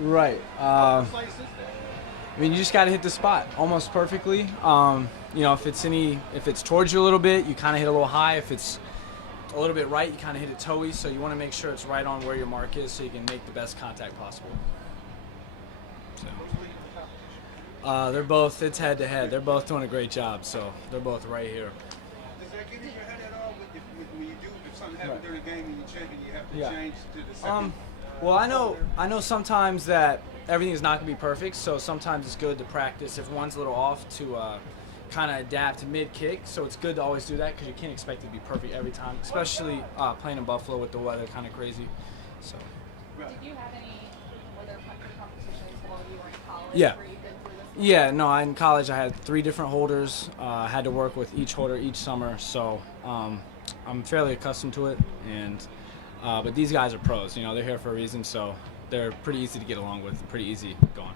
Right. I mean, you just got to hit the spot almost perfectly. You know, if it's towards you a little bit, you kind of hit a little high. If it's a little bit right, you kind of hit it toey. So you want to make sure it's right on where your mark is, so you can make the best contact possible. So, it's head to head. They're both doing a great job. So they're both right here. Does that get in your head at all when you do, if something happens during the game and you have to change to the second? Well, I know sometimes that everything is not going to be perfect, so sometimes it's good to practice if one's a little off to kind of adapt mid-kick. So it's good to always do that because you can't expect it to be perfect every time, especially playing in Buffalo with the weather kind of crazy. So. Did you have any other puncher competitions while you were in college? Yeah. Where you've been through this? Yeah, no, in college I had 3 different holders. I had to work with each holder each summer, so I'm fairly accustomed to it. And but these guys are pros. You know, they're here for a reason, so they're pretty easy to get along with, pretty easy going. Is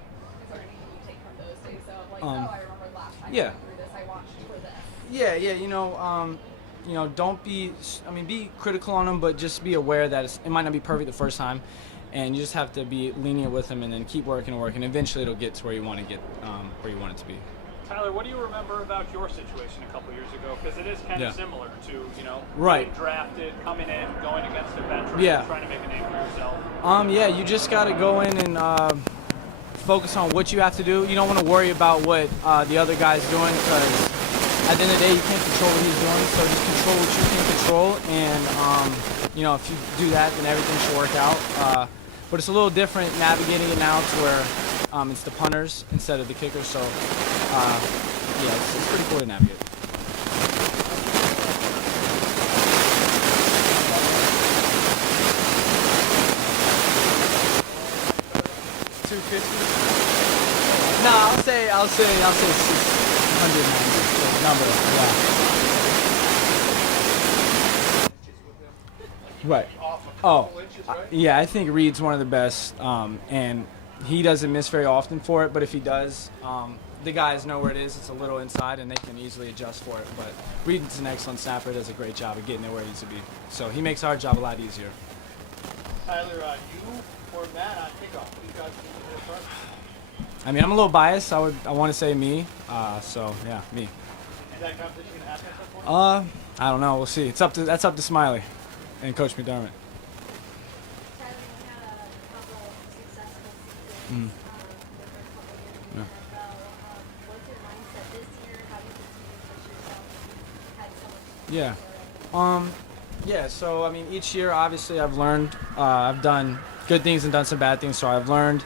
there anything you take from those days of like, I remember last time yeah. I went through this, I watched you for this? Yeah, you know, don't be. I mean, be critical on them, but just be aware that it might not be perfect the first time, and you just have to be lenient with them, and then keep working and working. Eventually, it'll get to where you want to get, where you want it to be. Tyler, what do you remember about your situation a couple years ago? Because it is kind of similar to, you know, right. Being drafted, coming in, going against a veteran, trying to make a name for yourself. Yeah, you just got to go in and focus on what you have to do. You don't want to worry about what the other guy's doing, because at the end of the day, you can't control what he's doing. So just control what you can control, and you know, if you do that, then everything should work out. But it's a little different navigating it now to where it's the punters instead of the kickers. So yeah, it's pretty cool to navigate. 250. No, I'll say 690 number. Yeah. Right. Oh, yeah. I think Reed's one of the best, and he doesn't miss very often for it. But if he does, the guys know where it is. It's a little inside, and they can easily adjust for it. But Reed's an excellent snapper. Does a great job of getting it where it needs to be. So he makes our job a lot easier. Tyler, you or Matt on kickoff? What do you guys think of their first? I mean, I'm a little biased. I want to say me. So yeah, me. Is that competition gonna happen at some point? I don't know. We'll see. That's up to Smiley and Coach McDermott. Tyler, you had a couple of successful seasons for a couple years in the NFL. What's your mindset this year? How do you continue to push yourself? You've had so much Yeah. Yeah, so I mean, each year, obviously, I've learned. I've done good things and done some bad things. So I've learned,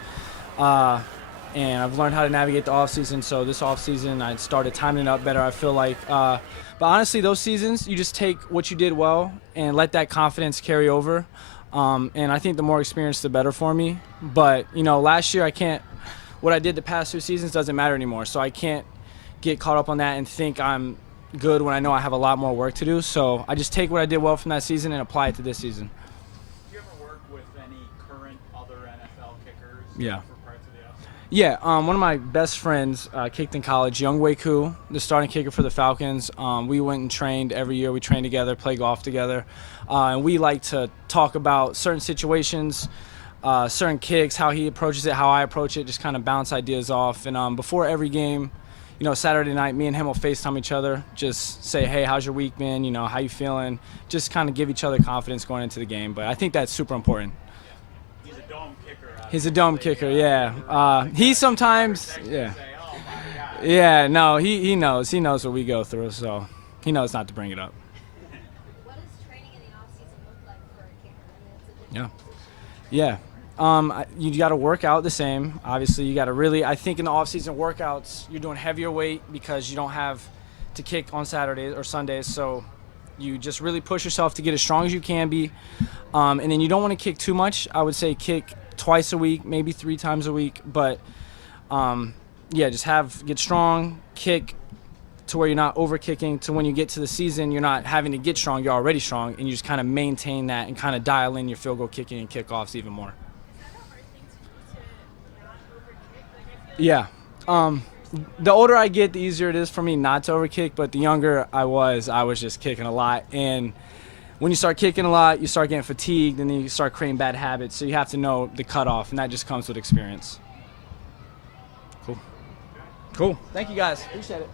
and I've learned how to navigate the off season. So this off season, I started timing it up better. I feel like, but honestly, those seasons, you just take what you did well and let that confidence carry over. And I think the more experience, the better for me. But you know, last year, what I did the past 2 seasons doesn't matter anymore. So I can't get caught up on that and think I'm good when I know I have a lot more work to do. So I just take what I did well from that season and apply it to this season. Do you ever work with any current other NFL kickers? Yeah. For parts of the offseason? Yeah, one of my best friends kicked in college, Young Wei Koo, the starting kicker for the Falcons. We went and trained every year. We trained together, play golf together. And we like to talk about certain situations, certain kicks, how he approaches it, how I approach it, just kind of bounce ideas off. And before every game, you know, Saturday night, me and him will FaceTime each other, just say, hey, how's your week been? You know, how you feeling? Just kind of give each other confidence going into the game. But I think that's super important. He's a dome kicker. He's a dome kicker, yeah. He sometimes, yeah, no, he knows what we go through, so he knows not to bring it up. What does training in the off-season look like for a kicker? I mean, it's a big Yeah. You got to work out the same. Obviously, you got to really, I think in the off-season workouts, you're doing heavier weight because you don't have to kick on Saturdays or Sundays. So you just really push yourself to get as strong as you can be. And then you don't want to kick too much. I would say kick twice a week, maybe 3 times a week. But, yeah, just get strong, kick to where you're not over-kicking, to when you get to the season, you're not having to get strong, you're already strong, and you just kind of maintain that and kind of dial in your field goal kicking and kickoffs even more. Yeah. The older I get, the easier it is for me not to overkick, but the younger I was just kicking a lot. And when you start kicking a lot, you start getting fatigued, and then you start creating bad habits. So you have to know the cutoff, and that just comes with experience. Cool. Thank you guys. Appreciate it.